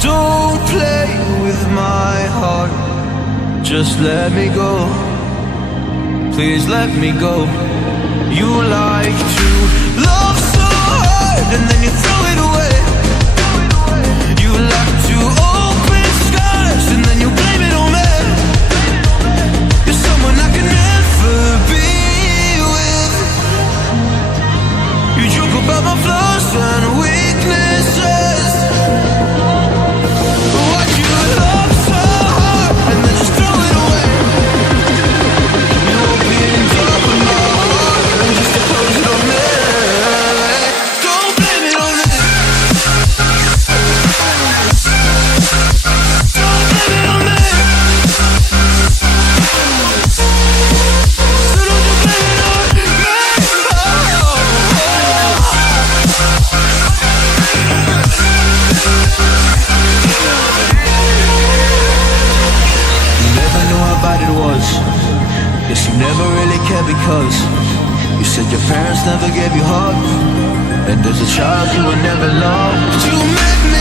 Don't play with my heart, just let me go. Please let me go. You like to love so hard and then you throw it away. You like to open skies and then you blame it on me. You're someone I can never be with. You joke about my flaws and weaknesses. Why'd you love so hard and then just throw it away? You opened up my heart just to close it on me. Don't blame it on me. Don't blame it on me. So don't you blame it on me. You never knew how bad it was. Guess you never really cared because you said your parents never gave you hugs, and as a child you were never loved. You made me